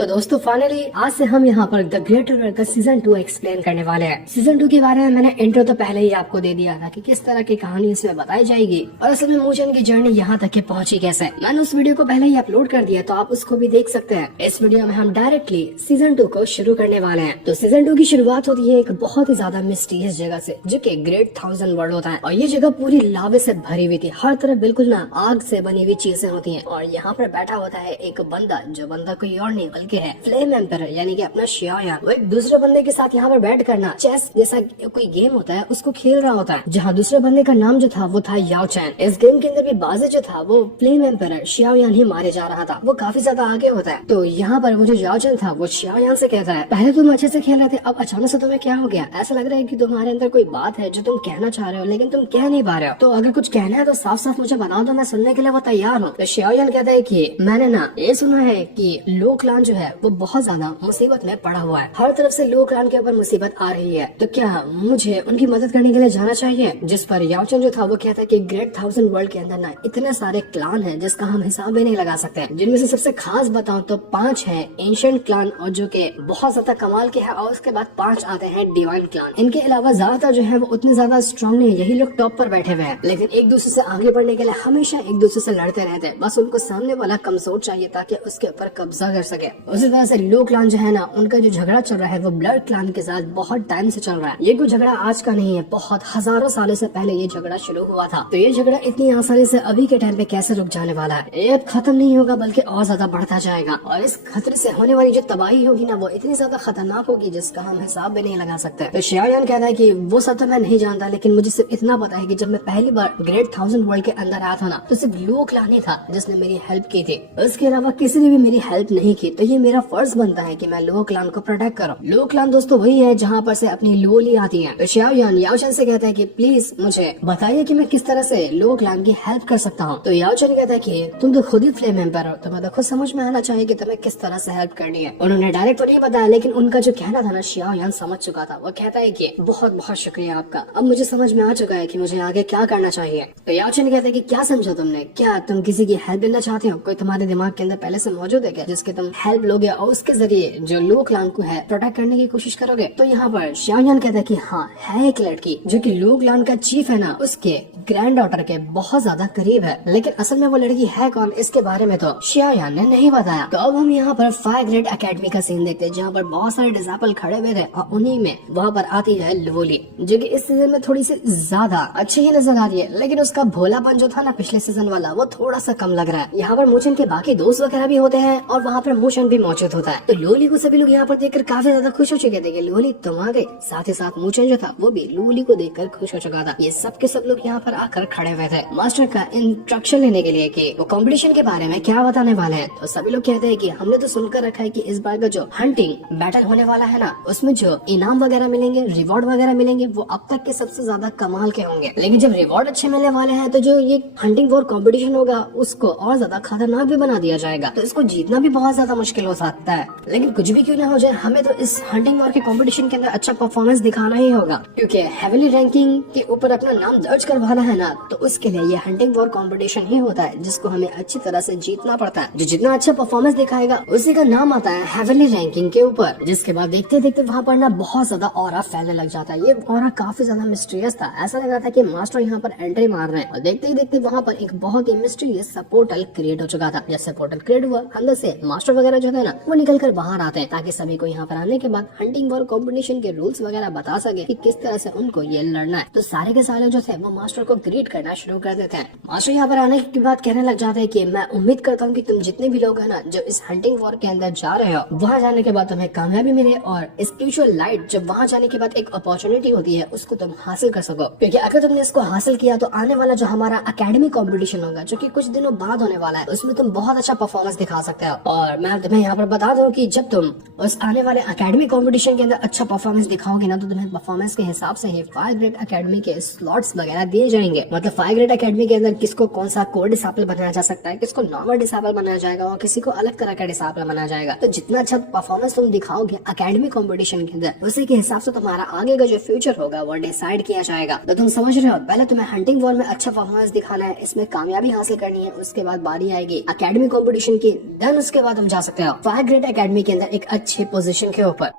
तो दोस्तों फाइनली आज से हम यहाँ पर द ग्रेट रिवर का सीजन 2 एक्सप्लेन करने वाले हैं। सीजन 2 के बारे में मैंने इंट्रो तो पहले ही आपको दे दिया था कि किस तरह की कहानी इसमें बताई जाएगी और असल में मूचन की जर्नी यहाँ तक के पहुंची कैसे। मैंने उस वीडियो को पहले ही अपलोड कर दिया तो आप उसको भी देख सकते हैं। इस वीडियो में हम डायरेक्टली सीजन 2 को शुरू करने वाले हैं। तो सीजन 2 की शुरुआत होती है एक बहुत ही ज्यादा मिस्टीरियस जगह से जो की ग्रेट 1000 वर्ल्ड होता है और ये जगह पूरी लावे से भरी हुई थी। हर तरफ बिल्कुल ना आग से बनी हुई चीजें होती है और यहाँ पर बैठा होता है एक बंदा जो बंदा कोई और नहीं बल्कि है फ्लेम एम्पर यानी कि अपना शियाओयान। वो एक दूसरे बंदे के साथ यहाँ पर बैठ कर ना चेस जैसा कोई गेम होता है उसको खेल रहा होता है, जहाँ दूसरे बंदे का नाम जो था वो था याओ चैन। इस गेम के अंदर भी बाजी जो था वो फ्लेम एम्पर शियाओयान ही मारे जा रहा था। वो काफी ज्यादा आगे होता है। तो यहाँ पर वो जो याओ चैन था वो शियाओयान से कहता है पहले तुम अच्छे से खेल रहे थे, अब अचानक से तुम्हें क्या हो गया? ऐसा लग रहा है कि तुम्हारे अंदर कोई बात है जो तुम कहना चाह रहे हो लेकिन तुम कह नहीं पा रहे हो। तो अगर कुछ कहना है तो साफ साफ मुझे बता दो, मैं सुनने के लिए वो तैयार हूँ। तो शियाओयान कहता है कि मैंने ना ये सुना है कि लो क्लान जो है वो बहुत ज्यादा मुसीबत में पड़ा हुआ है। हर तरफ से लो क्लान के ऊपर मुसीबत आ रही है, तो क्या मुझे उनकी मदद करने के लिए जाना चाहिए? जिस पर याओ चैन जो था वो कहता है कि ग्रेट 1000 वर्ल्ड के अंदर ना इतने सारे क्लान हैं जिसका हम हिसाब भी नहीं लगा सकते, जिनमें से सबसे खास बताऊं तो 5 है एंशिएंट क्लान और जो के बहुत ज्यादा कमाल के हैं, और उसके बाद 5 आते हैं डिवाइन क्लान। इनके अलावा ज्यादातर जो है वो उतने ज्यादा स्ट्रॉन्ग नहीं, यही लोग टॉप पर बैठे हुए हैं, लेकिन एक दूसरे से आगे बढ़ने के लिए हमेशा एक दूसरे से लड़ते रहते हैं। बस उनको सामने वाला कमजोर चाहिए ताकि उसके ऊपर कब्जा कर सके। उसी तरह से लो क्लान जो है ना उनका जो झगड़ा चल रहा है वो ब्लड क्लान के साथ बहुत टाइम से चल रहा है। ये कोई झगड़ा आज का नहीं है, बहुत हजारों सालों से पहले ये झगड़ा शुरू हुआ था। तो ये झगड़ा इतनी आसानी से अभी के टाइम पे कैसे रुक जाने वाला है? ये अब खत्म नहीं होगा बल्कि और ज्यादा बढ़ता जाएगा और इस खतरे से होने वाली जो तबाही होगी ना वो इतनी ज्यादा खतरनाक होगी जिसका हम हिसाब भी नहीं लगा सकते। तो शियाओयान कहता है कि वो सब तो मैं नहीं जानता, लेकिन मुझे सिर्फ इतना पता है कि जब मैं पहली बार ग्रेट 1000 वर्ल्ड के अंदर आया था ना तो सिर्फ लो क्लान ही था जिसने मेरी हेल्प की थी। उसके अलावा किसी ने भी मेरी हेल्प नहीं की, तो ये मेरा फर्ज बनता है कि मैं लो क्लान को प्रोटेक्ट करो। लो क्लान दोस्तों वही है जहाँ पर से अपनी लो ली आती है। तो शियाओयान याओ चैन से कहता है कि प्लीज मुझे बताइए कि मैं किस तरह से लो क्लान की हेल्प कर सकता हूँ। तो याओ चैन कहता है कि तुम तो खुद ही फ्लेम एम्पर हो, तुम्हें तो खुद समझ में आना चाहिए कि तुम्हें किस तरह से हेल्प करनी है। उन्होंने डायरेक्ट तो नहीं बताया, लेकिन उनका जो कहना था ना शियाओयान समझ चुका था। वो कहता है कि बहुत बहुत शुक्रिया आपका, अब मुझे समझ में आ चुका है कि मुझे आगे क्या करना चाहिए। तो याओ चैन कहता है कि क्या समझा तुमने? क्या तुम किसी की हेल्प लेना चाहते हो? कोई तुम्हारे दिमाग के अंदर पहले से मौजूद है क्या जिसके तुम हेल्प लोगे और उसके जरिए जो लो क्लान को है प्रोटेक्ट करने की कोशिश करोगे? तो यहाँ पर शियाओयान कहता है कि हाँ है एक लड़की जो कि लो क्लान का चीफ है ना उसके ग्रैंड डॉटर के बहुत ज्यादा करीब है, लेकिन असल में वो लड़की है कौन इसके बारे में तो शियाओयान ने नहीं बताया। तो अब हम यहाँ पर फायर ग्रेड एकेडमी का सीन देखते हैं जहाँ पर बहुत सारे डिसेबल खड़े हुए थे और उन्हीं में वहाँ पर आती है लोली जो कि इस सीजन में थोड़ी सी ज्यादा अच्छी ही नजर आ रही है, लेकिन उसका भोलापन जो था ना पिछले सीजन वाला वो थोड़ा सा कम लग रहा है। यहाँ पर मूचन के बाकी दोस्त वगैरह भी होते हैं और वहाँ पर मूचन भी मौजूद होता है। तो लोली को सभी लोग यहाँ पर देखकर काफी ज्यादा खुश हो चुके थे कि लोली तुम आ गए। साथ ही साथ मूचन जो था वो भी लोली को देखकर खुश हो चुका था। ये सब के सब लोग यहाँ पर आकर खड़े हुए थे मास्टर का इंस्ट्रक्शन लेने के लिए कि वो कंपटीशन के बारे में क्या बताने वाले हैं। तो सभी लोग कहते हैं कि हमने तो सुनकर रखा है कि इस बार का जो हंटिंग बैटल होने वाला है ना उसमें जो इनाम वगैरह मिलेंगे, रिवॉर्ड वगैरह मिलेंगे वो अब तक के सबसे ज्यादा कमाल के होंगे। लेकिन जब रिवॉर्ड अच्छे मिलने वाले हैं तो जो ये हंटिंग वॉर कंपटीशन होगा उसको और ज्यादा खतरनाक भी बना दिया जाएगा। तो इसको जीतना भी बहुत ज्यादा मुश्किल हो सकता है, लेकिन कुछ भी क्यों ना हो जाए हमें तो इस हंटिंग वॉर के कंपटीशन के अंदर अच्छा परफॉर्मेंस दिखाना ही होगा, क्योंकि हेवीली रैंकिंग के ऊपर अपना नाम दर्ज करवाना है ना तो उसके लिए ये हंटिंग वॉर कंपटीशन ही होता है जिसको हमें अच्छी तरह से जीतना पड़ता है। जो जितना अच्छा परफॉर्मेंस दिखाएगा उसी का नाम आता है हेवीली रैंकिंग के ऊपर। जिसके बाद देखते देखते वहाँ पर ना बहुत ज्यादा ऑरा फैलने लग जाता है। ये ऑरा काफी ज्यादा मिस्टीरियस था, ऐसा लग रहा था कि मास्टर यहाँ पर एंट्री मार रहे हैं और देखते ही देखते वहाँ पर एक बहुत ही मिस्टीरियस सा पोर्टल क्रिएट हो चुका था। जैसे पोर्टल क्रिएट हुआ अंदर से मास्टर वगैरह जो है ना वो निकल कर बाहर आते हैं ताकि सभी को यहाँ पर आने के बाद हंटिंग वॉर कॉम्पिटिशन के रूल्स वगैरह बता सके कि किस तरह से उनको ये लड़ना है। तो सारे के सारे जो थे वो मास्टर को ग्रीट करना शुरू कर देते हैं। मास्टर यहाँ पर आने के बाद कहने लग जाते हैं कि मैं उम्मीद करता हूँ कि तुम जितने भी लोग हैं ना जो इस हंटिंग वॉर के अंदर जा रहे हो वहाँ जाने के बाद तुम्हें कामयाबी मिले और स्पिरिचुअल लाइट जब वहाँ जाने के बाद एक अपॉर्चुनिटी होती है उसको तुम हासिल कर सको, क्योंकि अगर तुमने इसको हासिल किया तो आने वाला जो हमारा अकेडमी कॉम्पिटिशन होगा जो की कुछ दिनों बाद होने वाला है उसमें तुम बहुत अच्छा परफॉर्मेंस दिखा सकते हो। और मैं तुम्हें यहाँ पर बता दूं कि जब तुम उस आने वाले अकेडमी कंपटीशन के अंदर अच्छा परफॉर्मेंस दिखाओगे ना तो तुम्हें परफॉर्मेंस के हिसाब से ही फायर ग्रेड अकेडमी के स्लॉट्स वगैरह दिए जाएंगे। मतलब फायर ग्रेड अकेडमी के अंदर किसको कौन सा कोर डिसेबल बनाया जा सकता है, किसको नॉर्मल डिसेबल बनाया जाएगा और किसी को अलग तरह का डिसेबल बनाया जाएगा। तो जितना अच्छा परफॉर्मेंस तुम दिखाओगे अकेडमी कंपटीशन के अंदर उसी के हिसाब से तुम्हारा आगे का जो फ्यूचर होगा वो डिसाइड किया जाएगा। तो तुम समझ रहे हो, पहले तुम्हें हंटिंग वॉर में अच्छा परफॉर्मेंस दिखाना है, इसमें कामयाबी हासिल करनी है, उसके बाद बारी आएगी अकेडमी कंपटीशन की, देन उसके बाद हम जा सकते हो। हो फायर ग्रेड एकेडमी के अंदर एक अच्छे पोजीशन के ऊपर।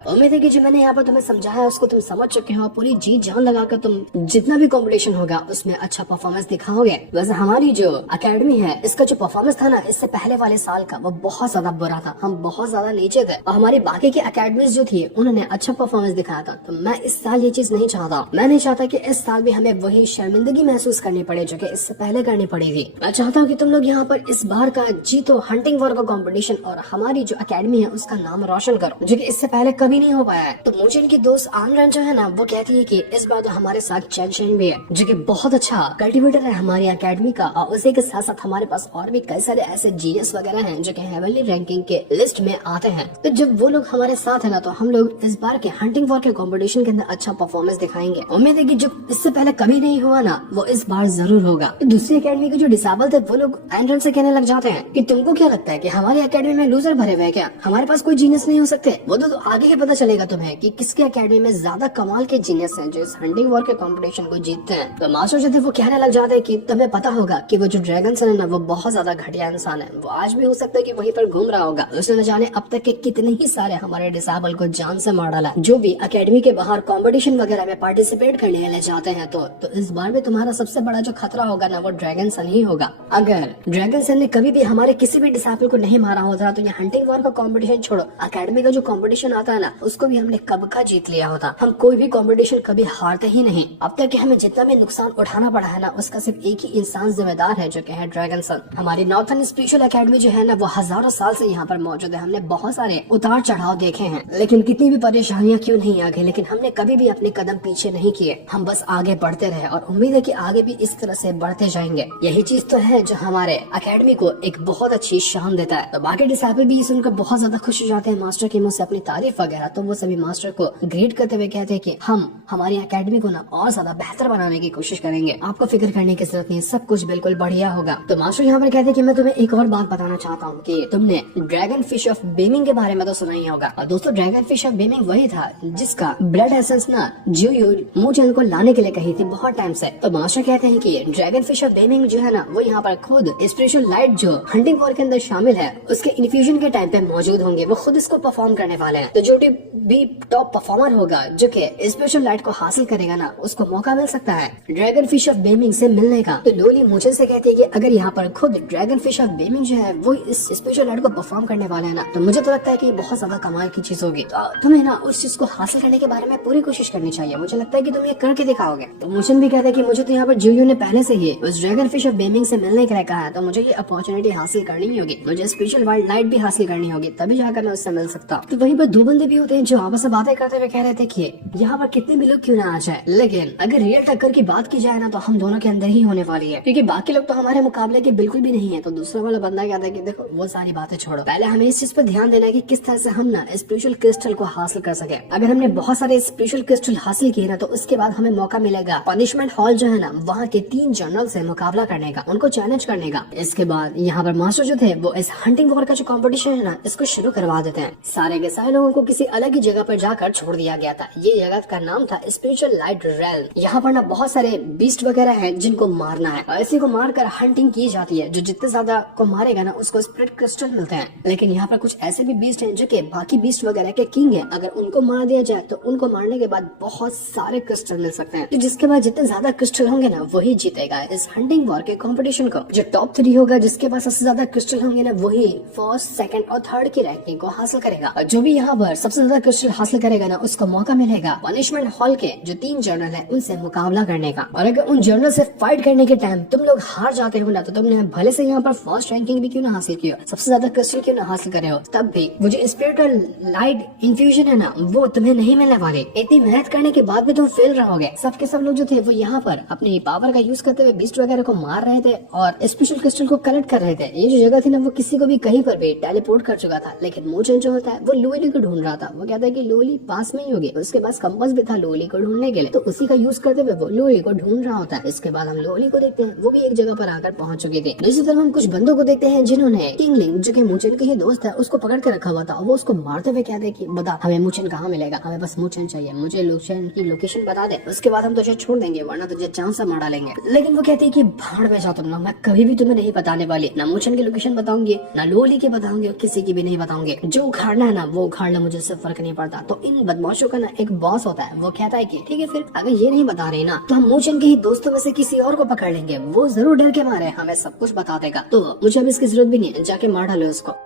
उम्मीद है कि जो मैंने यहाँ पर तुम्हें समझाया उसको तुम समझ चुके हो। पूरी जी जान लगाकर तुम जितना भी कंपटीशन होगा उसमें अच्छा परफॉर्मेंस दिखाओगे। वैसे हमारी जो एकेडमी है इसका जो परफॉर्मेंस था ना इससे पहले वाले साल का वो बहुत ज्यादा बुरा था। हम बहुत ज्यादा नीचे थे और हमारी बाकी की एकेडमीज जो थी उन्होंने अच्छा परफॉर्मेंस दिखाया था। तो मैं इस साल ये चीज नहीं चाहता। मैं नहीं चाहता कि इस साल भी हमें वही शर्मिंदगी महसूस करनी पड़े जो कि इससे पहले करनी पड़ेगी। मैं चाहता हूँ कि तुम लोग यहाँ पर इस बार का जीतो हंटिंग वॉर का कॉम्पिटिशन और हमारी जो एकेडमी है उसका नाम रोशन करो, जो कि इससे पहले कभी नहीं हो पाया है। तो मुझे इनकी दोस्त आमरन जो है ना वो कहती है कि इस बार तो हमारे साथ चैन भी है जो कि बहुत अच्छा कल्टीवेटर है हमारी एकेडमी का। और उसी के साथ साथ हमारे पास और भी कई सारे ऐसे जीनियस वगैरह हैं जो कि हेवनली रैंकिंग के लिस्ट में आते हैं। तो जब वो लोग हमारे साथ है ना तो हम लोग इस बार के हंटिंग वॉर के कॉम्पिटिशन के अंदर अच्छा परफॉर्मेंस दिखाएंगे। उम्मीद है कि जो इससे पहले कभी नहीं हुआ ना वो इस बार जरूर होगा। तो दूसरी एकेडमी के जो डिसेबल थे वो लोग एंड्रन से कहने लग जाते हैं कि तुमको क्या लगता है कि हमारी एकेडमी में लूजर भरे हुए क्या, हमारे पास कोई जीनियस नहीं हो सकते। वो तो आगे ही पता चलेगा तुम्हें कि किसके एकेडमी में ज्यादा कमाल के जीनियस हैं जो इस हंटिंग वॉर के कंपटीशन को जीतते हैं। तो मास्टर जो थे वो कहने लग जाते हैं कि तुम्हें पता होगा कि वो जो ड्रैगन सन है ना वो बहुत ज्यादा घटिया इंसान है। वो आज भी हो सकता है कि वहीं पर घूम रहा होगा। उसने न जाने अब तक के कितने ही सारे हमारे डिसेबल को जान से मार डाला। जो भी एकेडमी के बाहर कंपटीशन वगैरह में पार्टिसिपेट करने वाले जाते हैं तो इस बार भी तुम्हारा सबसे बड़ा जो खतरा होगा ना वो ड्रैगन सन ही होगा। अगर ड्रैगन सन ने कभी भी हमारे किसी भी डिसेबल को नहीं मारा होता तो ये हंटिंग वॉर का कंपटीशन छोड़ो, एकेडमी का जो कंपटीशन आता है ना उसको भी हमने कब का जीत लिया होता। हम कोई भी कंपटीशन कभी हारते ही नहीं। अब तक हमें जितना भी नुकसान उठाना पड़ा है ना उसका सिर्फ एक ही इंसान जिम्मेदार है जो कि है ड्रैगन सन। हमारी नॉर्थन स्पिरिचुअल एकेडमी जो है ना वो हजारों साल से यहाँ पर मौजूद है। हमने बहुत सारे उतार चढ़ाव देखे हैं लेकिन कितनी भी परेशानियां क्यों नहीं आ गई लेकिन हमने कभी भी अपने कदम पीछे नहीं किए। हम बस आगे बढ़ते रहे और उम्मीद है कि आगे भी इस तरह से बढ़ते जाएंगे। यही चीज तो है जो हमारे एकेडमी को एक बहुत अच्छी शान देता है। तो बाकी डिसेबल भी सुनकर बहुत ज्यादा खुश हो जाते हैं मास्टर के मुंह से अपनी तारीफ वगैरह। तो वो सभी मास्टर को ग्रेड करते हुए कहते हैं कि हम हमारी एकेडमी को ना और ज्यादा बेहतर बनाने की कोशिश करेंगे। आपको फिक्र करने की जरूरत नहीं, सब कुछ बिल्कुल बढ़िया होगा। तो मास्टर यहाँ पर कहते हैं कि मैं तुम्हें एक और बात बताना चाहता हूँ कि तुमने ड्रैगन फिश ऑफ बेमिंग के बारे में तो सुना ही होगा। और दोस्तों ड्रैगन फिश ऑफ बेमिंग वही था जिसका ब्लड एसेंस ना जियो मूचन को लाने के लिए कही थी बहुत टाइम से। तो मास्टर कहते हैं कि ड्रैगन फिश ऑफ बेमिंग जो है ना वो यहाँ पर खुद स्पिरिचुअल लाइट जो हंटिंग वॉर के अंदर शामिल है उसके इन्फ्यूजन के टाइम पे मौजूद होंगे। वो खुद इसको परफॉर्म करने वाले हैं। तो जो भी टॉप परफॉर्मर होगा जो कि स्पेशल लाइट को हासिल करेगा ना उसको मौका मिल सकता है ड्रैगन फिश ऑफ बेमिंग से मिलने का। तो लोली मूचन से कहती है कि अगर यहाँ पर खुद ड्रैगन फिश ऑफ बेमिंग जो है वो इस स्पेशल लाइट को परफॉर्म करने वाला है ना तो मुझे तो लगता है कि बहुत ज्यादा कमाल की चीज होगी। तो तुम्हें ना उस चीज को हासिल करने के बारे में पूरी कोशिश करनी चाहिए। मुझे लगता है कि तुम ये करके दिखाओगे। तो मूचन भी कहता है कि मुझे तो यहाँ पर जियो ने पहले से ही उस ड्रैगन फिश ऑफ बेमिंग से मिलने के लिए कहा है तो मुझे ये अपॉर्चुनिटी हासिल करनी ही होगी। मुझे स्पेशल वाइल्ड लाइट भी हासिल करनी होगी तभी जाकर मैं उससे मिल सकता। तो वहीं पर दो बंदे भी होते हैं जो आपस में बातें करते हुए कह रहे थे कि यहाँ पर कितने भी लोग क्यों ना आ जाए लेकिन अगर रियल टक्कर की बात की जाए ना तो हम दोनों के अंदर ही होने वाली है क्योंकि बाकी लोग तो हमारे मुकाबले के बिल्कुल भी नहीं है। तो दूसरा वाला बंदा कहता है कि देखो वो सारी बातें छोड़ो, पहले हमें इस चीज पर ध्यान देना है कि किस तरह से हम ना स्पिरिचुअल क्रिस्टल को हासिल कर सके। अगर हमने बहुत सारे स्पिरिचुअल क्रिस्टल हासिल किए ना तो उसके बाद हमें मौका मिलेगा पनिशमेंट हॉल जो है ना वहाँ के 3 जनरल से मुकाबला करने का, उनको चैलेंज करने का। इसके बाद यहाँ पर मास्टर जो थे वो इस हंटिंग वॉर का जो कॉम्पिटिशन है ना इसको शुरू करवा देते हैं। सारे के सारे लोगों को किसी अलग ही जगह पर जाकर छोड़ दिया गया था। ये जगह का नाम था स्पिरिचुअल लाइट रेल्म। यहाँ पर ना बहुत सारे बीस्ट वगैरह हैं जिनको मारना है और इसी को मारकर हंटिंग की जाती है। जो जितने ज्यादा को मारेगा ना उसको स्पिरिट क्रिस्टल मिलते हैं। लेकिन यहाँ पर कुछ ऐसे भी बीस्ट हैं जो कि बाकी बीस्ट वगैरह के किंग हैं। अगर उनको मार दिया जाए तो उनको मारने के बाद बहुत सारे क्रिस्टल मिल सकते हैं। तो जिसके बाद जितने ज्यादा क्रिस्टल होंगे ना वही जीतेगा इस हंटिंग वॉर के कॉम्पिटिशन को। जो टॉप 3 होगा जिसके पास सबसे ज्यादा क्रिस्टल होंगे ना वही फर्स्ट, सेकंड और थर्ड की रैंकिंग को हासिल करेगा। और जो भी यहाँ पर सबसे ज्यादा क्रिस्टल हासिल करेगा ना उसको मौका मिलेगा पनिशमेंट हॉल के जो 3 जनरल है उनसे मुकाबला करने का। और अगर उन जनरल से फाइट करने के टाइम तुम लोग हार जाते हो ना तो तुमने भले से यहाँ पर फर्स्ट रैंकिंग भी क्यों ना हासिल की हो, सबसे ज्यादा क्रिस्टल क्यों ना हासिल करे हो, तब भी वो जो स्पिरिचुअल लाइट इन्फ्यूजन है ना वो तुम्हें नहीं मिलने वाली। इतनी मेहनत करने के बाद भी तुम फेल रहोगे। सबके सब लोग जो थे वो यहाँ पर अपनी पावर का यूज करते हुए बीस्ट वगैरह को मार रहे थे और स्पेशल क्रिस्टल को कलेक्ट कर रहे थे। ये जो जगह थी ना वो किसी को भी कहीं पर भी टेलीपोर्ट कर चुका था। लेकिन मूचन जो होता है वो लुइली को ढूंढ रहा था। वो कहता है कि लोली पास में ही होगी। उसके पास कंपास भी था लोली को ढूंढने के लिए, तो उसी का यूज करते हुए वो लोली को ढूंढ रहा होता है। इसके बाद हम लोली को देखते हैं, वो भी एक जगह पर आकर पहुंच चुकी थी। दूसरी तरफ हम कुछ बंदों को देखते हैं जिन्होंने किंगलिंग, जो कि मूचन के ही दोस्त है, उसको पकड़ के रखा हुआ था। वो उसको मारते हुए कहते हैं कि बता हमें मूचन कहाँ मिलेगा, हमें बस मूचन चाहिए, मुझे मूचन की लोकेशन बता दे, उसके बाद हम तुझे छोड़ देंगे, वरना तुझे जान से मार डालेंगे। लेकिन वो कहती है कि भाड़ में जाओ तुम लोग, मैं कभी भी तुम्हें नहीं बताने वाली, ना मूचन की लोकेशन बताऊंगी, ना लोली की बताऊंगी, और किसी की भी नहीं बताऊंगी। जो उखाड़ना है ना वो उखाड़ना, मुझे इससे फर्क नहीं पड़ता। तो इन बदमाशों का ना एक बॉस होता है, वो कहता है कि ठीक है फिर अगर ये नहीं बता रही ना तो हम मूचन के ही दोस्तों में से किसी और को पकड़ लेंगे, वो जरूर डर के मारे हमें सब कुछ बता देगा, तो मुझे अब इसकी जरूरत भी नहीं है, जाके मार डालो उसको।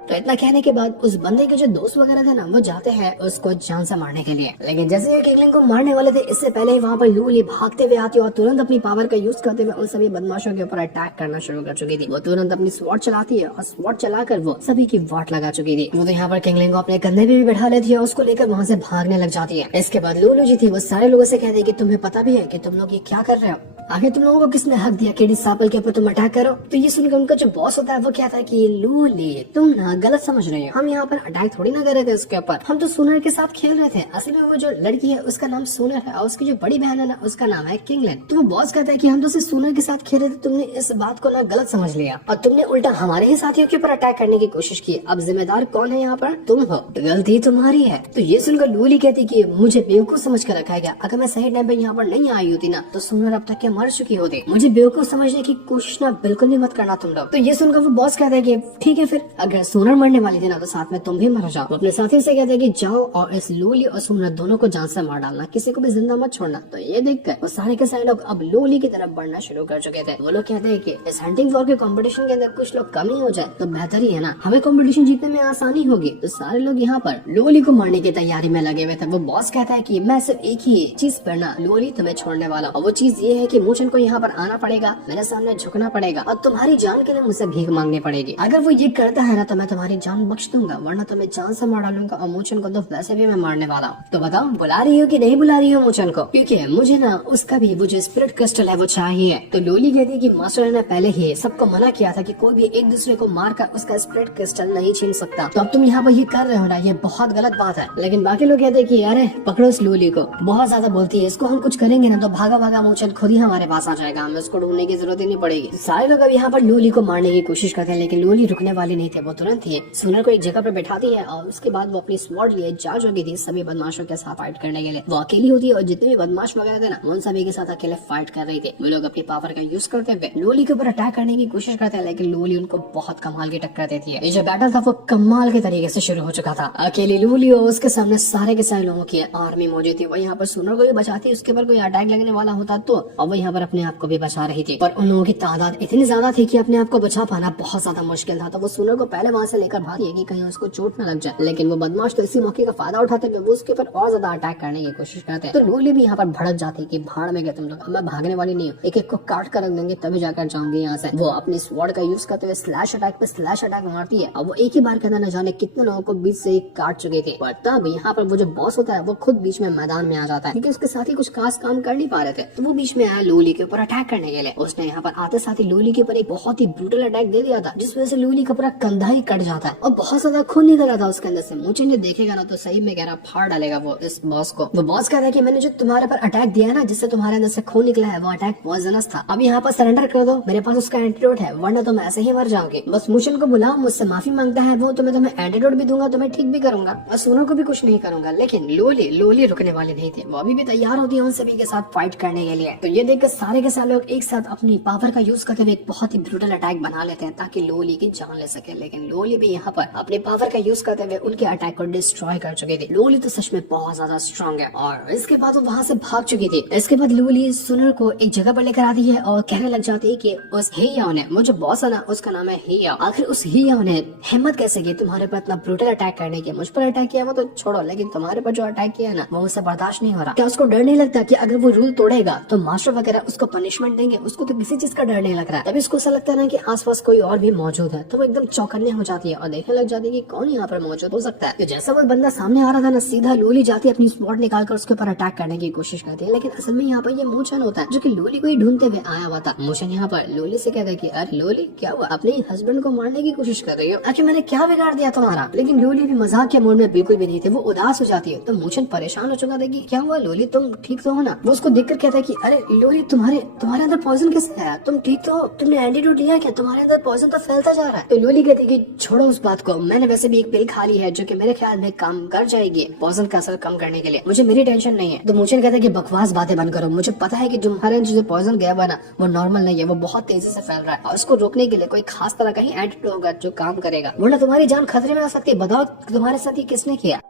तो इतना कहने के बाद उस बंदे के जो दोस्त वगैरह थे ना, वो जाते हैं उसको जान से मारने के लिए। लेकिन जैसे ये किंगलिंग को मारने वाले थे, इससे पहले ही वहाँ पर लोली भागते हुए आती है और तुरंत अपनी पावर का यूज करते हुए उन सभी बदमाशों के ऊपर अटैक करना शुरू कर चुकी थी। वो तुरंत अपनी स्वॉर्ड चलाती है और स्वॉर्ड चलाकर वो सभी की वाट लगा चुकी थी। वो तो यहाँ पर किंगलिंग को अपने कंधे पे भी बैठा लेती है और उसको लेकर वहाँ से भागने लग जाती है। इसके बाद लोलू जी थी, वो सारे लोगों से कहती है कि तुम्हें पता भी है कि तुम लोग ये क्या कर रहे हो, आगे तुम लोगों को किसने हक दिया कि सापल के ऊपर तुम अटैक करो। तो ये सुनकर उनका जो बॉस होता है वो कहता है कि लोली तुम ना गलत समझ रहे हो, हम यहाँ पर अटैक थोड़ी ना कर रहे थे उसके ऊपर, हम तो सोनर के साथ खेल रहे थे। असल में वो जो लड़की है उसका नाम सोनर है और उसकी जो बड़ी बहन है ना उसका नाम है किंगलिन। तो वो बॉस कहता है कि हम तो सिर्फ सोनर के साथ खेल रहे थे, तुमने इस बात को ना गलत समझ लिया और तुमने उल्टा हमारे ही साथियों के ऊपर अटैक करने की कोशिश की। अब जिम्मेदार कौन है यहाँ पर, तुम हो, गलती तुम्हारी है। तो ये सुनकर लोली कहती कि मुझे बेवकूफ समझ कर रखा गया, अगर मैं सही टाइम पे यहाँ पर नहीं आई होती ना तो सोनर अब तक क्या मर चुकी होती। मुझे बेवकूफ समझने की कोशिश ना बिल्कुल भी मत करना तुम लोग। तो ये सुनकर वो बॉस कहता है कि ठीक है फिर अगर सोनर मरने वाली थी ना तो साथ में तुम भी मर जाओ। वो अपने साथियों से कहते हैं कि जाओ और इस लोली और सोनर दोनों को जान से मार डालना, किसी को भी जिंदा मत छोड़ना। तो ये देखकर वो सारे के सारे लोग अब लोली की तरफ बढ़ना शुरू कर चुके थे। वो लोग कहते हैं कि इस हंटिंग वॉर के कंपटीशन के अंदर कुछ लोग कमी हो जाए तो बेहतर ही है ना, हमें कंपटीशन जीतने में आसानी होगी। तो सारे लोग यहाँ पर लोली को मारने की तैयारी में लगे हुए थे। वो बॉस कहता है कि मैं सिर्फ एक ही चीज पर ना लोली तुम्हें छोड़ने वाला, और वो चीज ये है कि मूचन को यहाँ पर आना पड़ेगा, मेरे सामने झुकना पड़ेगा और तुम्हारी जान के लिए मुझसे भीख मांगनी पड़ेगी। अगर वो ये करता है ना तो मैं तुम्हारी जान बख्श दूंगा, वरना तुम्हें जान से मार डालूंगा और मूचन को तो वैसे भी मैं मारने वाला हूँ। तो बताओ बुला रही हो कि नहीं बुला रही हो मूचन को, क्योंकि मुझे ना उसका भी वो जो स्पिरिट क्रिस्टल है वो चाहिए। तो लोली कहती है कि मास्टर ने पहले ही सबको मना किया था कि कोई भी एक दूसरे को मारकर उसका स्पिरिट क्रिस्टल नहीं छीन सकता, तो अब तुम यहाँ पर ये कर रहे हो ना, ये बहुत गलत बात है। लेकिन बाकी लोग कहते हैं कि अरे पकड़ो इस लोली को, बहुत ज्यादा बोलती है, इसको हम कुछ करेंगे ना तो भागा भागा मूचन खुद ही हमारे पास आ जाएगा, हमें उसको ढूंढने की जरूरत ही नहीं पड़ेगी। सारे लोग अब यहाँ पर लोली को मारने की कोशिश करते हैं, लेकिन लोली रुकने वाली नहीं थे। वो तुरंत ही सोनर को एक जगह पर बैठाती है और उसके बाद वो अपनी स्वॉर्ड लिए जा चुकी थी सभी बदमाशों के साथ फाइट करने के लिए। वो अकेली होती है और जितने भी बदमाश वगैरह थे ना उन सभी के साथ अकेले फाइट कर रही थी। वो लोग अपनी पावर का यूज करते हुए लोली के ऊपर अटैक करने की कोशिश करते हैं, लेकिन लोली उनको बहुत कमाल की टक्कर देती है। ये जो बैटल था वो कमाल के तरीके से शुरू हो चुका था। अकेली लोली और उसके सामने सारे के सारे लोगों की आर्मी मौजूद थी। वो यहाँ पर सोनर को भी बचाती, उसके ऊपर कोई अटैक लगने वाला होता तो, और वो यहाँ पर अपने आप को भी बचा रही थी। पर उन लोगों की तादाद इतनी ज्यादा थी कि अपने आप को बचा पाना बहुत ज्यादा मुश्किल था। तो वो सोनर को पहले वहां से लेकर भागी कि कहीं उसको चोट न लग जाए, लेकिन वो बदमाश तो इसी मौके का फायदा उठाते हुए वो उसके ऊपर और ज्यादा अटैक करने की कोशिश करते हैं। तो लोली भी यहाँ पर भड़क जाती है कि भाड़ में गए तुम लोग, मैं भागने वाली नहीं हूँ, एक एक को काट कर रख देंगे तभी जाकर जाऊंगी यहाँ से। वो अपनी स्वॉर्ड का यूज करते हुए स्लैश अटैक पे स्लैश अटैक मारती है और वो एक ही बार के अंदर न जाने कितने लोगों को बीच से काट चुके थे। पर तब यहाँ पर वो जो बॉस होता है वो खुद बीच में मैदान में आ जाता है, क्योंकि उसके साथ ही कुछ खास काम कर नहीं पा रहे थे। तो वो बीच में आया लोली के ऊपर अटैक करने के लिए। उसने यहाँ पर आते साथ ही लोली के ऊपर एक बहुत ही ब्रूटल अटैक दे दिया था, जिस वजह से लोली का पूरा कंधा ही कट जाता है और बहुत ज्यादा खून निकल रहा था उसके अंदर से। मूचन जो देखेगा ना तो सही में कह रहा फाड़ डालेगा वो इस बॉस को। वो बॉस कहता है कि मैंने जो तुम्हारे पर अटैक दिया ना, जिससे तुम्हारे अंदर से खून निकला है, वो अटैक पॉइजनस था। अब यहाँ पर सरेंडर कर दो, मेरे पास उसका एंटीडोट है, वरना तुम ऐसे ही मर जाओगे। बस मूचन को बुलाओ, मुझसे माफी मांगता है वो, तो मैं तुम्हें एंटीडोट भी दूंगा, तुम्हें ठीक भी करूंगा और सोनर को भी कुछ नहीं करूंगा। लेकिन लोली रुकने वाली नहीं थी, वो अभी भी तैयार होती है उन सभी के साथ फाइट करने के लिए। तो ये देखकर सारे के सारे लोग एक साथ अपनी पावर का यूज करते हुए एक बहुत ही ब्रूटल अटैक बना लेते हैं ताकि लोली की जान ले सके। लेकिन लोली भी यहाँ पर अपने पावर का यूज करते हुए उनके अटैक को डिस्ट्रॉय कर चुकी थी। लोली तो सच में बहुत ज्यादा स्ट्रॉन्ग है और इसके बाद वो वहाँ से भाग चुकी थी। इसके बाद लोली सोनर को एक जगह पर लेकर आती है और कहने लग जाती है कि उस हियाओ ने, वो जो बॉस है ना उसका नाम है हियाओ, आखिर उस हियाओ ने हिम्मत कैसे की तुम्हारे पर इतना ब्रूटल अटैक करने की। मुझ पर अटैक किया वो तो छोड़ो, लेकिन तुम्हारे पर जो अटैक किया है ना वो मुझसे बर्दाश्त नहीं हो रहा। क्या उसको डर नहीं लगता कि अगर वो रूल तोड़ेगा तो मास्टर कह रहा है उसको पनिशमेंट देंगे, उसको तो किसी चीज का डर नहीं लग रहा है। तभी उसको ऐसा लगता है ना कि आसपास कोई और भी मौजूद है, तो वो एकदम चौकन्ने हो जाती है और देखने लग जाती है कि कौन यहाँ पर मौजूद हो सकता है। तो जैसा वो बंदा सामने आ रहा था ना, सीधा लोली जाती है अपनी स्पॉट निकालकर उसके ऊपर अटैक करने की कोशिश करती है, लेकिन असल में यहाँ पर ये मूचन होता है जो कि लोली को ही ढूंढते हुए आया हुआ था। मूचन यहाँ पर लोली से कहता है कि अरे लोली क्या हुआ, अपने हस्बैंड को मारने की कोशिश कर रही हो, आखिर मैंने क्या बिगाड़ दिया तुम्हारा। लेकिन लोली भी मजाक के मूड में बिल्कुल भी नहीं थे, वो उदास हो जाती है। तो मूचन परेशान हो चुका था कि क्या हुआ लोली, तुम ठीक तो हो ना। वो उसको देखकर कहता है कि अरे लोली तुम्हारे अंदर पॉइजन कैसे है, तुम ठीक तो हो, तुमने एंटीडोट लिया क्या, तुम्हारे अंदर पॉइजन तो फैलता जा रहा है। तो लोली कहती है कि छोड़ो उस बात को, मैंने वैसे भी एक पिल खा ली है जो कि मेरे ख्याल में काम कर जाएगी पॉइजन का असर कम करने के लिए, मुझे मेरी टेंशन नहीं है। तो मूचन कहता है कि बकवास बातें बंद करो, मुझे पता है कि तुम्हारे अंदर जो पॉइजन गया हुआ ना वो नॉर्मल नहीं है, वो बहुत तेजी से फैल रहा है और उसको रोकने के लिए कोई खास तरह का ही एंटीडोट होगा जो काम करेगा, वरना तुम्हारी जान खतरे में आ सकती है। बताओ तुम्हारे साथ ये किसने किया।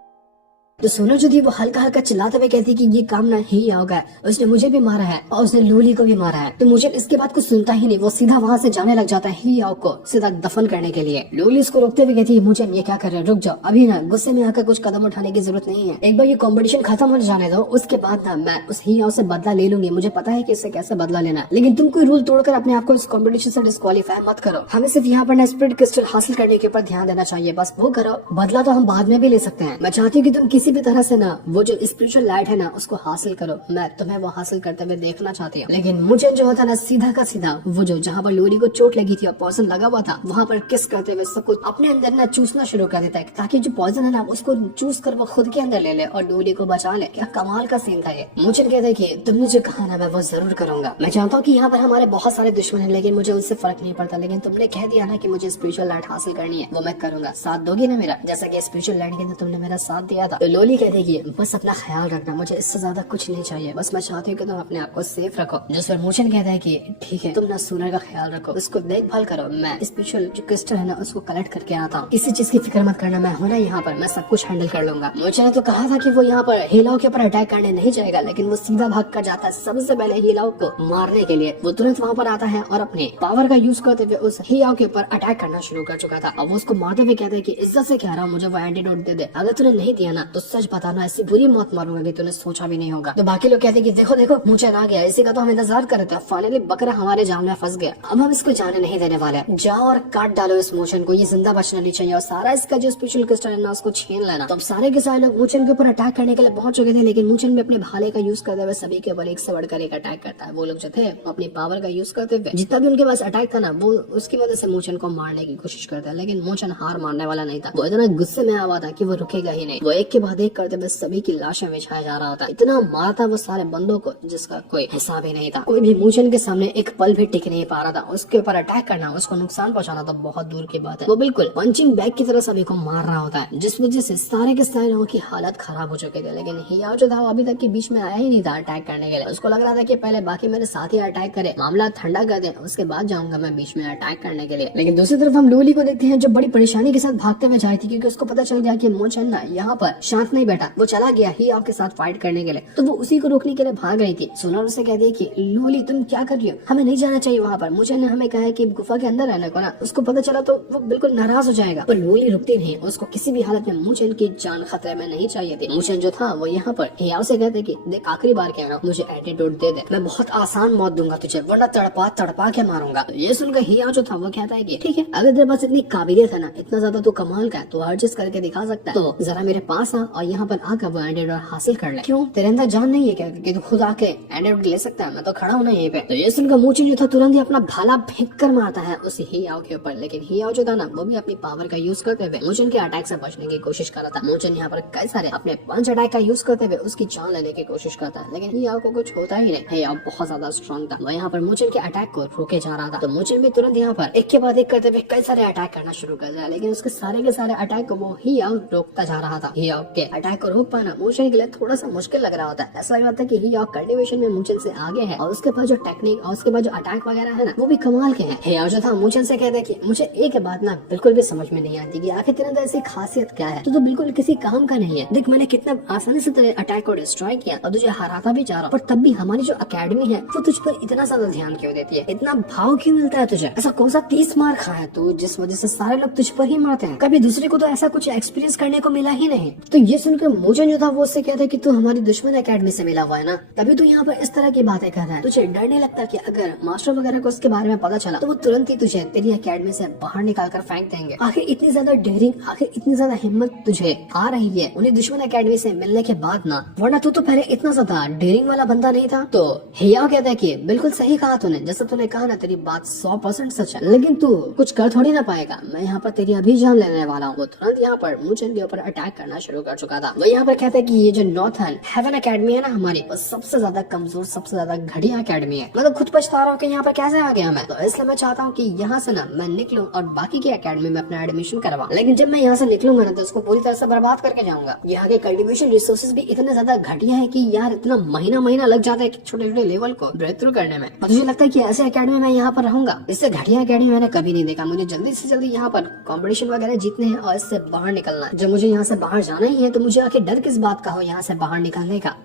तो सोनल जो थी वो हल्का हल्का चिल्लाते हुए कहती कि ये काम ना ही होगा, उसने मुझे भी मारा है और उसने लोली को भी मारा है। तो मुझे इसके बाद कुछ सुनता ही नहीं, वो सीधा वहाँ से जाने लग जाता है ही आओ को सीधा दफन करने के लिए। लोली इसको रोकते हुए कहती है मुझे ये क्या कर रहे हैं, रुक जाओ, अभी ना गुस्से में आकर कुछ कदम उठाने की जरूरत नहीं है, एक बार ये कॉम्पिटिशन खत्म हो जाने दो, उसके बाद ना मैं उस ही आओ से बदला ले लूंगी, मुझे पता है कि इससे कैसे बदला लेना है। लेकिन तुम कोई रूल तोड़कर अपने आप को इस कॉम्पिटिशन से डिस्क्वालीफाई मत करो, हमें सिर्फ यहाँ पर ना स्पिरिट क्रिस्टल हासिल करने के ऊपर ध्यान देना चाहिए, बस वो करो, बदला तो हम बाद में भी ले सकते हैं। मैं चाहती हूँ कि तुम किसी भी तरह से ना वो जो स्पिरिचुअल लाइट है ना उसको हासिल करो, मैं तुम्हें वो हासिल करते हुए देखना चाहती हूँ। लेकिन मुझे जो होता ना सीधा का सीधा वो जो जहाँ पर लोरी को चोट लगी थी और पॉइजन लगा हुआ था वहाँ पर किस करते हुए सब कुछ अपने अंदर ना चूसना शुरू कर देता है, ताकि जो पॉइजन है ना उसको चूस कर वो खुद के अंदर ले ले और लोरी को बचा ले। क्या कमाल का सीन था ये। मुझे कहता है कि तुमने जो कहा ना मैं वो जरूर करूंगा। मैं चाहता हूँ कि यहाँ पर हमारे बहुत सारे दुश्मन है लेकिन मुझे उनसे फर्क नहीं पड़ता, लेकिन तुमने कह दिया ना कि मुझे स्पिरिचुअल लाइट हासिल करनी है, वो मैं करूंगा, साथ दोगी ना मेरा, जैसा कि स्पिरिचुअल लाइट के अंदर तुमने मेरा साथ दिया था। तो लोली कहती है कि बस अपना ख्याल रखना, मुझे इससे ज्यादा कुछ नहीं चाहिए, बस मैं चाहती हूँ कि तुम अपने आप को सेफ रखो। जिस पर मूचन कहता है कि ठीक है तुम ना सोनल का ख्याल रखो, उसको देखभाल करो, मैं स्पिरिचुअल जो क्रिस्टल है ना उसको कलेक्ट करके आता हूँ, किसी चीज की फिक्र मत करना, मैं हूं ना यहाँ पर, मैं सब कुछ हैंडल कर लूंगा। मूचन ने तो कहा था कि वो यहाँ पर हीलाओ के ऊपर अटैक करने नहीं जाएगा, लेकिन वो सीधा भाग कर जाता है सबसे पहले हीलाओ को मारने के लिए। वो तुरंत वहाँ पर आता है और अपने पावर का यूज करते हुए उस हीलाओ के ऊपर अटैक करना शुरू कर चुका था। अब वो उसको मारते हुए कहता है कि इज्जत से कह रहा हूँ मुझे वो एंटीडोट दे दे, अगर तूने नहीं दिया ना तो सच बताना ऐसी बुरी मौत मारूंगा कि तूने सोचा भी नहीं होगा। तो बाकी लोग कहते हैं कि देखो देखो मूचन आ गया, इसी का तो हम इंतजार कर रहे थे, फाइनली बकरा हमारे जाल में फंस गया, अब हम इसको जाने नहीं देने वाले, जाओ और काट डालो इस मूचन को, ये जिंदा बचना नहीं चाहिए और सारा इसका जो स्पिरिचुअल क्रिस्टल है ना उसको छीन लेना। तो अब सारे के सारे लोग मूचन के ऊपर अटैक करने के लिए पहुंच चुके थे, लेकिन मूचन भी अपने भाले का यूज करते हुए सभी के ऊपर एक से बढ़कर एक अटैक करता है। वो लोग जो थे अपनी पावर का यूज करते हुए जितना भी उनके पास अटैक था ना वो उसकी वजह से मूचन को मारने की कोशिश करता है, लेकिन मूचन हार मानने वाला नहीं था, वो इतना गुस्से में आया था कि वो रुकेगा ही नहीं। वो एक के बाद एक करते हुए सभी की लाशें बिछाया जा रहा था, इतना मारता वो सारे बंदों को जिसका कोई हिसाब ही नहीं था। कोई भी मूचन के सामने एक पल भी टिक नहीं पा रहा था, उसके ऊपर अटैक करना, उसको नुकसान पहुंचाना तो बहुत दूर की बात है, वो बिल्कुल पंचिंग बैग की तरह सभी को मार रहा होता है, जिस वजह से सारे के सारे लोगों की हालत खराब हो चुके थे। लेकिन हियाओ जो था अभी तक के बीच में आया ही नहीं था अटैक करने के लिए, उसको लग रहा था कि पहले बाकी मेरे साथ ही अटैक करे, मामला ठंडा कर दे, उसके बाद जाऊंगा मैं बीच में अटैक करने के लिए। लेकिन दूसरी तरफ हम लोली को देखते हैं जो बड़ी परेशानी के साथ भागते हुए जा रही थी, क्योंकि उसको पता चल गया कि मूचन ना यहाँ पर शांत नहीं बैठा, वो चला गया हियाओ के साथ फाइट करने के लिए, तो वो उसी को रोकने के लिए भाग रही थी। सोनल उसे कहती है कि लोली तुम क्या कर रही हो, हमें नहीं जाना चाहिए वहाँ पर, मूचन ने हमें कहा है कि गुफा के अंदर रहने को ना, उसको पता चला तो वो बिल्कुल नाराज हो जाएगा। पर लोली रुकती नहीं, उसको किसी भी हालत में मूचन की जान खतरे में नहीं चाहिए थी। मूचन जो था वो यहाँ पर हियाओ से कहते कि देख आखिरी बार कह रहा हूँ मुझे एंटीडोट दे दे, मैं बहुत आसान मौत दूंगा तुझे, वरना तड़पा तड़पा के मारूंगा। तो ये सुनकर हियाओ जो था वो कहता है कि ठीक है अगर तेरे पास इतनी काबिलियत है ना, इतना ज्यादा तो कमाल का है, तो हर चीज करके दिखा सकता है, तो जरा मेरे पास आ और यहाँ पर आकर वो एंटीडोट हासिल कर ले। क्यों तेरे अंदर जान नहीं है क्या कि तू खुद आके एंटीडोट ले सकता है, मैं तो खड़ा हूँ ना यहीं पे। तो ये सुनकर मूचन जो था तुरंत ही अपना भाला फेंक कर मारता है उस हियाओ के ऊपर, लेकिन हियाओ जो था ना वो भी अपनी पावर का यूज करते हुए मूचन के अटैक से बचने की कोशिश कर रहा था। मूचन यहाँ पर कई सारे अपने पंच अटैक का यूज करते हुए उसकी जान लेने की कोशिश करता है, लेकिन हियाओ को कुछ होता ही नहीं। हियाओ बहुत ज्यादा स्ट्रॉन्ग था, वो यहाँ पर मूचन के अटैक को रोके जा रहा था। तो मूचन भी तुरंत यहाँ पर एक के बाद एक करते हुए कई सारे अटैक करना शुरू कर दिया, लेकिन उसके सारे के सारे अटैक को वो हियाओ रोकता जा रहा था। हियाओ के अटैक को रोक पाना मूचन के लिए थोड़ा सा मुश्किल लग रहा होता है, ऐसा लग रहा था कि हियाओ कल्टीवेशन में मूचन से आगे है और उसके पास जो टेक्निक और उसके बाद जो अटैक वगैरह है ना वो भी कमाल के हैं। हियाओ जो था मूचन से कहता है कि मुझे एक बात ना बिल्कुल भी समझ में नहीं आती कि आखिर तेरे अंदर ऐसी खासियत क्या है, तो बिल्कुल किसी काम का नहीं है। देख मैंने कितना आसानी से तेरे अटैक को डिस्ट्रॉय किया और तुझे हराता भी जा रहा हूं, पर तब भी हमारी जो अकेडमी है वो तुझ पर इतना ज्यादा ध्यान क्यों देती है, इतना भाव क्यों मिलता है तुझे, ऐसा कौन सा 30 मार खाया तू जिस वजह से सारे लोग तुझ पर ही मारते हैं, कभी दूसरे को तो ऐसा कुछ एक्सपीरियंस करने को मिला ही नहीं। तो ये सुनकर मोचन जो था वो उससे कहता है कि तू हमारी दुश्मन एकेडमी से मिला हुआ है ना, तभी तू यहाँ पर इस तरह की बातें कर रहा है। तुझे डर नहीं लगता कि अगर मास्टर वगैरह को उसके बारे में पता चला तो वो तुरंत ही तुझे तेरी एकेडमी से बाहर निकाल कर फेंक देंगे। आखिर इतनी ज्यादा डेयरिंग, आखिर इतनी ज्यादा हिम्मत तुझे आ रही है उन्हें दुश्मन एकेडमी से मिलने के बाद ना, वरना तू तो पहले इतना ज्यादा डेयरिंग वाला बंदा नहीं था। तो हियाओ कहता है कि बिल्कुल सही कहा तूने, जैसा तूने कहा ना तेरी बात 100% सच है, लेकिन तू कुछ कर थोड़ी ना पाएगा। मैं यहाँ पर तेरी अभी जान लेने वाला हूँ। वो तुरंत यहाँ पर मूचन के ऊपर अटैक करना शुरू कर चुका था। वो यहाँ पर कहता है कि ये जो नॉर्थर्न हेवन एकेडमी है ना हमारी, वो सबसे ज्यादा कमजोर, सबसे ज्यादा घटिया एकेडमी है। मैं तो खुद पछता रहा हूँ कि यहाँ पर कैसे आ गया मैं। तो इसलिए मैं चाहता हूँ कि यहाँ से ना मैं निकलूं और बाकी की एकेडमी में अपना एडमिशन करवा। लेकिन जब मैं यहाँ से निकलूंगा ना तो उसको पूरी तरह से बर्बाद करके जाऊंगा। यहाँ के कल्टीवेशन रिसोर्सेज भी इतने ज्यादा घटिया है कि यार इतना महीना लग जाता है छोटे छोटे लेवल को ब्रेक थ्रू करने में। मुझे लगता है कि ऐसे एकेडमी में यहाँ पर रहूंगा। इससे घटिया एकेडमी मैंने कभी नहीं देखा। मुझे जल्दी से जल्दी यहाँ पर कॉम्पिटिशन वगैरह जीतने हैं और इससे बाहर निकलना है। जब मुझे यहाँ से बाहर जाना ही है तो मुझे आखिर डर किस बात का हो यहाँ से बाहर निकलने का।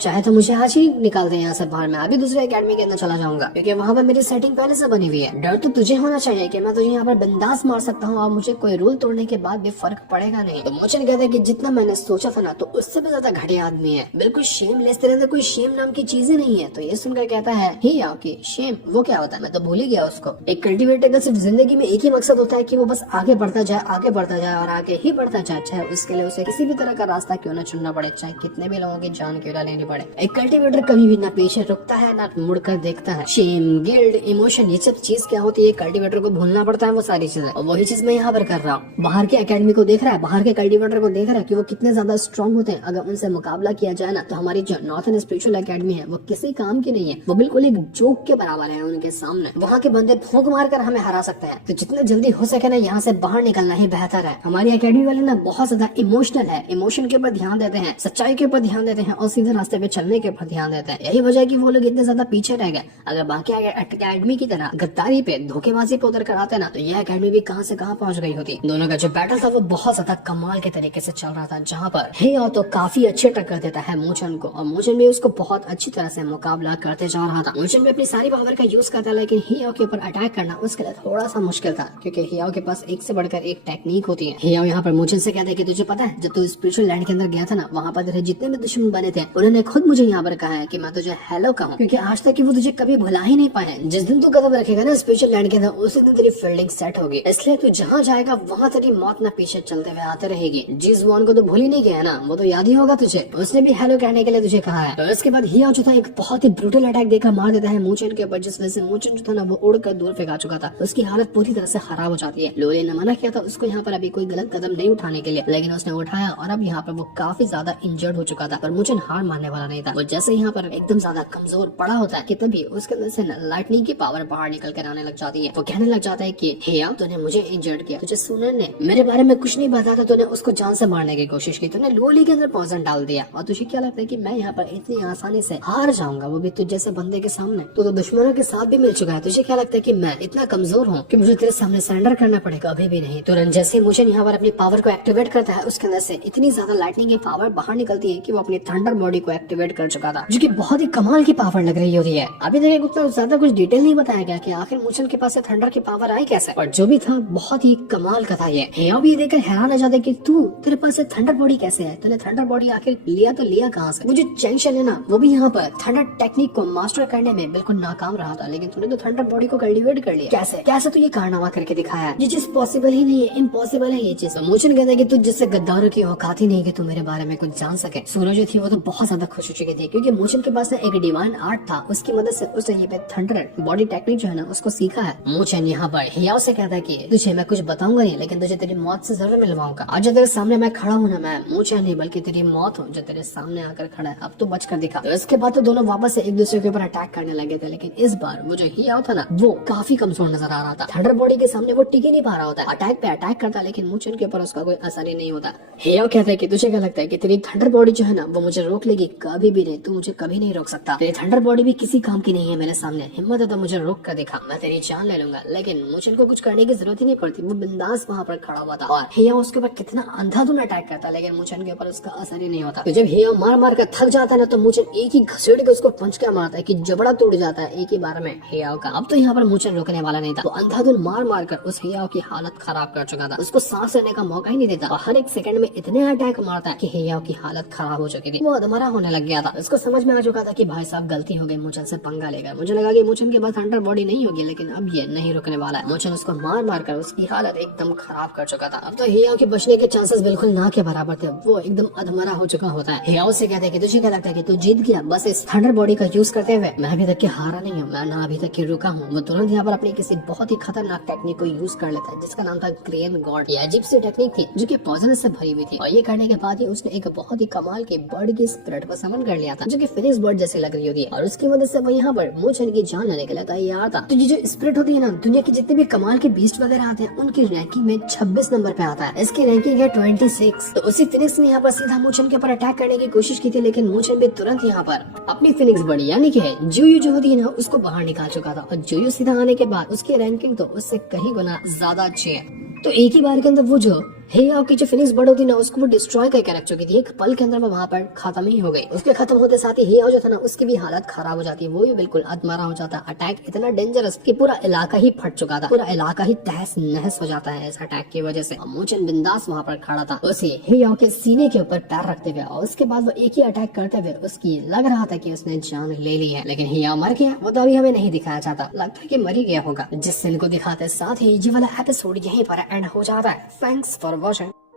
चाहे तो मुझे आज ही निकाल दे यहाँ से बाहर, मैं अभी दूसरे एकेडमी के अंदर चला जाऊंगा क्योंकि वहाँ पर मेरी सेटिंग पहले से बनी हुई है। डर तो तुझे होना चाहिए कि मैं तुझे यहाँ पर बिंदास मार सकता हूँ और मुझे कोई रूल तोड़ने के बाद भी फर्क पड़ेगा नहीं। तो मोचन कहता है कि जितना मैंने सोचा था ना तो उससे भी ज्यादा घटिया आदमी है, बिल्कुल शेमलेस, तेरे अंदर कोई शेम नाम की चीज ही नहीं है। तो ये सुनकर कहता है ही आओ कि शेम वो क्या होता है, मैं तो भूल ही गया उसको। एक कल्टीवेटर का सिर्फ जिंदगी में एक ही मकसद होता है कि वो बस आगे बढ़ता जाए, आगे बढ़ता जाए और आगे ही बढ़ता जाए, चाहे उसके लिए उसे किसी भी तरह का रास्ता क्यों न चुनना पड़े, चाहे कितने भी लोगों की जान क्यों न लेनी पड़े। एक कल्टीवेटर कभी भी ना पीछे रुकता है ना मुड़कर देखता है। शेम, गिल्ड, इमोशन, ये सब चीज क्या होती है कल्टीवेटर को भूलना पड़ता है वो सारी चीजें, और वही चीज मैं यहाँ पर कर रहा हूँ। बाहर के एकेडमी को देख रहा है, बाहर के कल्टीवेटर को देख रहा है कि वो कितने ज्यादा स्ट्रॉन्ग होते हैं। अगर उनसे मुकाबला किया जाए ना तो हमारी जो नॉर्थर्न स्पिरिचुअल एकेडमी है वो किसी काम की नहीं है, वो बिल्कुल एक जोक के बराबर है उनके सामने। वहाँ के बंदे फूंक मार कर हमें हरा सकते हैं। तो जितना जल्दी हो सके ना यहाँ से बाहर निकलना ही बेहतर है। हमारी एकेडमी वाले ना बहुत ज्यादा इमोशनल है, इमोशन के ऊपर ध्यान देते हैं, सच्चाई के ऊपर ध्यान देते हैं और सीधे रास्ते पे चलने के ऊपर ध्यान देते हैं। यही वजह है कि वो लोग इतने ज्यादा पीछे रह गए। अगर बाकी एकेडमी की तरह गद्दारी पे, धोखेबाजी पे उतर कर आते ना तो यह एकेडमी भी कहां से कहां पहुंच गई होती। दोनों का जो बैटल था वो बहुत ज्यादा कमाल के तरीके से चल रहा था, जहां पर हियाओ तो काफी अच्छे टक्कर देता है मोचन को और मोचन भी उसको बहुत अच्छी तरह से मुकाबला करते जा रहा था। मोचन भी अपनी सारी पावर का यूज करता है, लेकिन हियाओ के ऊपर अटैक करना उसके लिए थोड़ा सा मुश्किल था क्योंकि हियाओ के पास एक से बढ़कर एक टेक्निक होती है। हियाओ यहाँ पर मोचन से कहते हैं कि तुझे पता है जब तू स्पिरिचुअल लैंड के अंदर गया था ना, वहाँ पर तेरे जितने भी दुश्मन बने थे उन्होंने खुद मुझे यहाँ पर कहा है कि मैं तुझे हेलो कहूँ, क्योंकि आज तक वो तुझे कभी भुला ही नहीं पाए। जिस दिन तू कदम रखेगा ना स्पिरिचुअल लैंड के अंदर उसी दिन तेरी फील्डिंग सेट होगी। इसलिए तू जहाँ जाएगा वहाँ तेरी मौत ना पीछे चलते हुए आते रहेगी। जिस वॉन को तो भूल ही नहीं गया ना, वो तो याद ही होगा तुझे, उसने भी हेलो कहने के लिए तुझे कहा है। तो इसके बाद हियाओ जो था एक बहुत ही ब्रूटल अटैक देकर मार देता है मोचन के ऊपर, जिस वजह से मोचन जो था ना वो उड़कर दूर फेंका चुका था। उसकी हालत पूरी तरह से खराब हो जाती है। लोरी ने मना किया था उसको यहाँ पर अभी कोई गलत कदम नहीं उठाने के लिए, लेकिन उसने उठाया और अब यहाँ पर वो काफी ज्यादा इंजर्ड हो चुका था। पर मोचन हार मानने वाला नहीं था। वो जैसे यहाँ पर एकदम ज्यादा कमजोर पड़ा होता है कि तभी उसके अंदर से लाइटनिंग की पावर बाहर निकल कर आने लग जाती है। वो कहने लग जाता है कि हिया तूने मुझे इंजर्ड किया, तुझे सुनर ने मेरे बारे में कुछ नहीं बताया था, तूने उसको जान से मारने की कोशिश की, तूने लोली के अंदर पॉइजन डाल दिया और तुझे क्या लगता है कि मैं यहाँ पर इतनी आसानी से हार जाऊंगा, वो भी तुझ जैसे बंदे के सामने। तो दुश्मनों के साथ भी मिल चुका है, तुझे क्या लगता है कि मैं इतना कमजोर हूँ कि मुझे तेरे सामने सरेंडर करना पड़ेगा? अभी भी नहीं। तुरंत जैसे मुझे यहाँ पर अपनी पावर को एक्टिवेट करता है उसके अंदर से इतनी ज्यादा लाइटनिंग की पावर बाहर निकलती है कि वो अपनी थंडर बॉडी को एक्टिवेट कर चुका था, जो की बहुत ही कमाल की पावर लग रही होती है। अभी देखिए उतना ज्यादा कुछ डिटेल नहीं बताया गया कि आखिर मोचन के पास थंडर की पावर आई कैसे, पर जो भी था बहुत ही कमाल का था ये। हियाओ भी देखकर हैरान हो जाते कि तू तेरे पास थंडर बॉडी कैसे है, तूने थंडर बॉडी आखिर लिया तो लिया कहाँ से? मुझे चेंशन है ना, वो भी यहाँ पर थंडर टेक्निक को मास्टर करने में बिल्कुल नाकाम रहा था, लेकिन तूने तो थंडर बॉडी को कल्टीवेट कर लिया। कैसे कैसे तू ये कारनामा करके दिखाया? ये चीज पॉसिबल ही नहीं है, इम्पॉसिबल है ये चीज। मोचन कहता है कि तू जिससे गद्दारों की औकात ही नहीं कि तू मेरे बारे में कुछ जान सके। सूरज जो थी वो तो बहुत ज्यादा खुश हो चुकी थी क्योंकि मोचन के पास एक डिवाइन आर्ट था, उसकी मदद से उसने ये पे थंडर बॉडी टेक्निक जो है ना उसको सीखा है। मोचन यहाँ पर हियाओ से कहता है कि तुझे मैं कुछ बताऊंगा नहीं, लेकिन तुझे तेरी मौत से जरूर मिलवाऊंगा। आज जो तेरे सामने मैं खड़ा हूँ ना, मैं मोचन नहीं बल्कि तेरी मौत हूँ जो तेरे सामने आकर खड़ा है। अब तो बच कर दिखा। तो इसके बाद तो दोनों वापस से एक दूसरे के ऊपर अटैक करने लगे थे, लेकिन इस बार वो जो हियाओ था ना वो काफी कमजोर नजर आ रहा था। थंडर बॉडी के सामने वो टिक ही नहीं पा रहा होता, अटैक पे अटैक करता लेकिन मोचन के ऊपर उसका कोई असर ही नहीं होता। हियाओ कहता है कि तुझे क्या लगता है कि तेरी थंडर बॉडी जो है ना वो मुझे रोक लेगी? कभी भी नहीं, तू मुझे कभी नहीं रोक सकता। तेरी थंडर बॉडी भी किसी काम की नहीं है मेरे सामने। हिम्मत है तो मुझे रोक कर दिखा, मैं तेरी जान ले लूंगा। लेकिन मुझे को कुछ करने की जरूरत ही नहीं पड़ती। वो बिंदास वहाँ पर खड़ा हुआ था और हिया उसके ऊपर कितना अंधाधुंध अटैक करता, लेकिन मुचन के ऊपर उसका असर ही नहीं होता। तो जब हिया मार मार कर थक जाता है ना, तो मुचन एक ही घसीट के उसको पंच के मारता है कि जबड़ा टूट जाता है एक ही बार में हिया का। अब तो यहाँ पर मुचन रोकने वाला नहीं था। वो अंधाधुंध मार मार कर उस हिया की हालत खराब कर चुका था। उसको सांस लेने का मौका ही नहीं देता और हर एक सेकंड में इतने अटैक मारता है कि हिया की हालत खराब हो चुकी थी। वो अधमरा होने लग गया था। उसको समझ में आ चुका था कि भाई साहब गलती हो गई मुचन से पंगा लेकर। मुझे लगा कि मुचन के पास थंडर बॉडी नहीं होगी, लेकिन अब ये नहीं रुकने वाला है। मुचन उसको मार मार कर उसकी हालत एकदम खराब कर चुका था। अब तो हियाओ के बचने के चांसेस बिल्कुल ना के बराबर थे। वो एकदम अधमरा हो चुका होता है। हियाओ से कहते हैं कि तुझे क्या लगता है कि तू जीत गया बस इस थंडर बॉडी का यूज करते हुए? मैं अभी तक के हारा नहीं हूँ, मैं ना अभी तक के रुका हूँ। वो तुरंत यहाँ पर अपनी किसी बहुत ही खतरनाक टेक्निक को यूज कर लेता है जिसका नाम था ग्रेन गॉड। ये अजीब सी टेक्निक थी जो कि पॉइजनस से भरी हुई थी और ये करने के बाद ही उसने एक बहुत ही कमाल के बर्ड की स्पिरिट को समन कर लिया था जो कि फिनिक्स बर्ड जैसी लग रही होगी और उसकी मदद से वो यहाँ पर मुचन की जान लेने के लिए तैयार था। तो ये जो स्पिरिट होती है ना, दुनिया के जितने भी कमाल के बीस्ट वगैरह आते हैं उनकी रैंकिंग में 26 नंबर पे आता है। इसकी रैंकिंग है 26। तो उसी फिनिक्स ने यहाँ पर सीधा मुचन के ऊपर अटैक करने की कोशिश की थी, लेकिन मुचन भी तुरंत यहाँ पर अपनी फिनिक्स बर्ड यानी कि जुयू जो होती है ना उसको बाहर निकाल चुका था और जुयू सीधा आने के बाद उसकी रैंकिंग तो उससे कहीं गुना ज्यादा अच्छी है। तो एक ही बार के अंदर वो जो हियाओ की जो फिनिक्स बर्ड होती ना उसको वो डिस्ट्रॉय करके रख चुकी थी। एक पल के अंदर वो वहाँ पर खत्म ही हो गई। उसके खत्म होते साथ ही हियाओ जो था ना उसकी भी हालत खराब हो जाती है। वो भी बिल्कुल अधमरा हो जाता है। अटैक इतना डेंजरस कि पूरा इलाका ही फट चुका था, पूरा इलाका ही तहस नहस हो जाता है इस अटैक की वजह से। मुचन बिंदास वहाँ पर खड़ा था उसे हियाओ के सीने के ऊपर पैर रखते हुए और उसके बाद वो एक ही अटैक करते हुए उसकी लग रहा था कि उसने जान ले ली है, लेकिन हियाओ मर गया। वो तो अभी हमें नहीं दिखाया जाता, लगता है कि मर ही गया होगा। जिस सीन को दिखाते साथ ही ये वाला एपिसोड यहीं पर एंड हो जाता है। Thanks for watching.